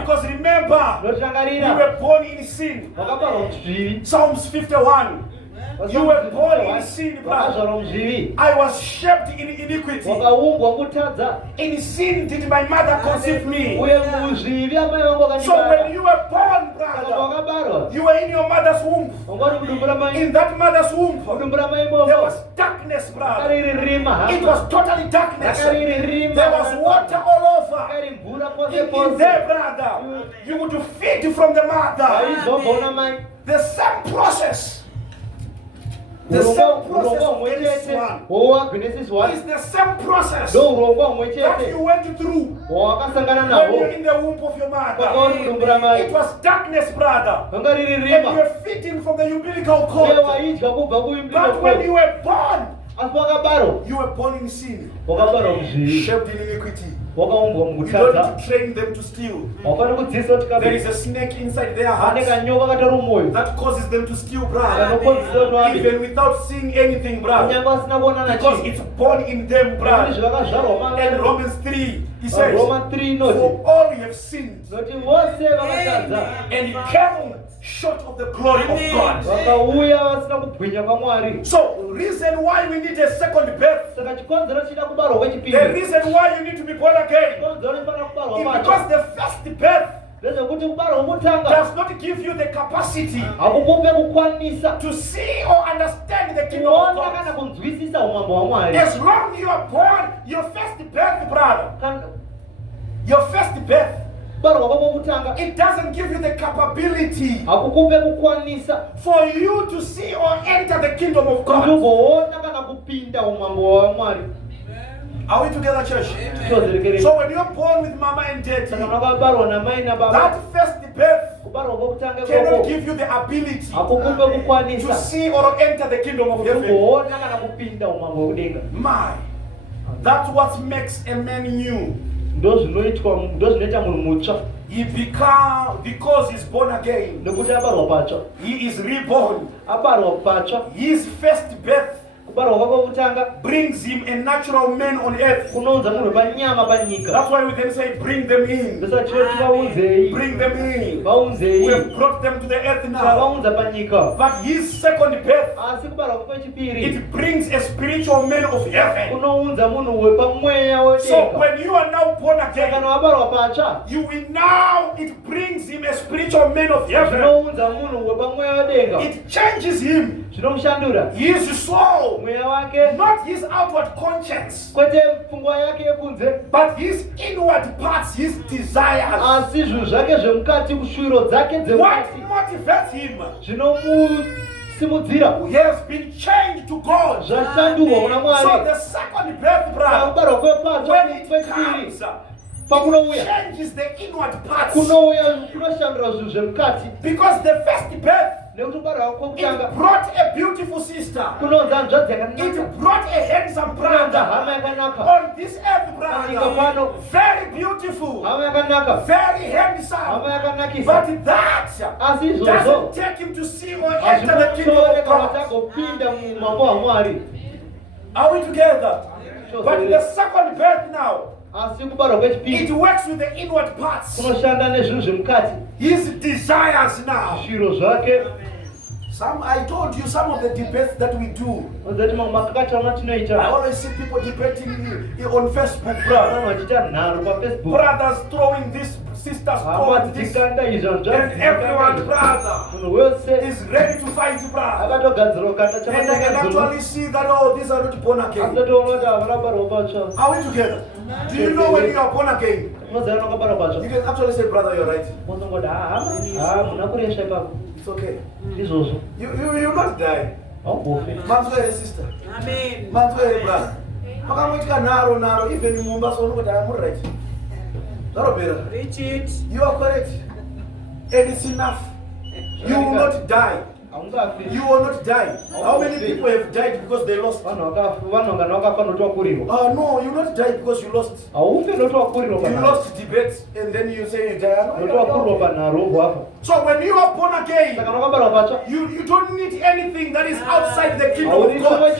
Because remember, we were born in sin. Psalms 51. You were born in sin, brother. I was shaped in iniquity. In sin did my mother conceive me. So when you were born, brother, you were in your mother's womb. In that mother's womb, there was darkness, brother. It was totally darkness. There was water all over. In there, brother, you would feed from the mother. The same process. The same process of Genesis 1 is the same process that you went through when you were in the womb of your mother. It was darkness, brother, and you were feeding from the umbilical cord. But when you were born, you were born in sin, shaped in iniquity. You don't need to train them to steal. There is a snake inside their hearts that causes them to steal, brother. Even without seeing anything, brother. Because it's born in them, brother. And Romans 3, he says, for all have sinned and came short of the glory of God. So, reason why we need a second birth, the reason why you need to be born again, is because the first birth does not give you the capacity to see or understand the kingdom of God. As long as you are born, your first birth, brother, your first birth, it doesn't give you the capability for you to see or enter the kingdom of God. Are we together, church? So when you're born with mama and daddy, that first birth cannot give you the ability to see or enter the kingdom of heaven. My, that's what makes a man new. He become, because he's born again, he is reborn. His first birth brings him a natural man on earth. That's why we can say bring them in. Bring them in. We have brought them to the earth now. But his second birth, it brings a spiritual man of heaven. So when you are now born again, you will now, it brings him a spiritual man of heaven. It changes him. His soul, not his outward conscience, but his inward parts, his desires. What motivates him? He has been changed to God. So the second birth, brother, when it comes, it changes the inward parts. Because the first birth, it brought a beautiful sister. It brought a handsome brother on this earth, brother. Very beautiful, very handsome. But that doesn't take him to see or enter the kingdom of God. Are we together? But the second birth now, it works with the inward parts. His desires now. I told you some of the debates that we do. I always see people debating on Facebook, brothers throwing this, sisters throwing this, and everyone, brother, is ready to fight, brother. And I can actually see that, oh, these are not born again. Are we together? Do you know when you are born again? You can actually say, brother, you're right. It's okay. You will not die. Man's sister. Amen. Man's brother. Even in Mombasa, I'm right. You are correct. And it's enough. You will not die. You will not die. How many people have died because they lost? No, you will not die because you lost. You lost debates and then you say you die. So when you are born again, you don't need anything that is outside the kingdom of God.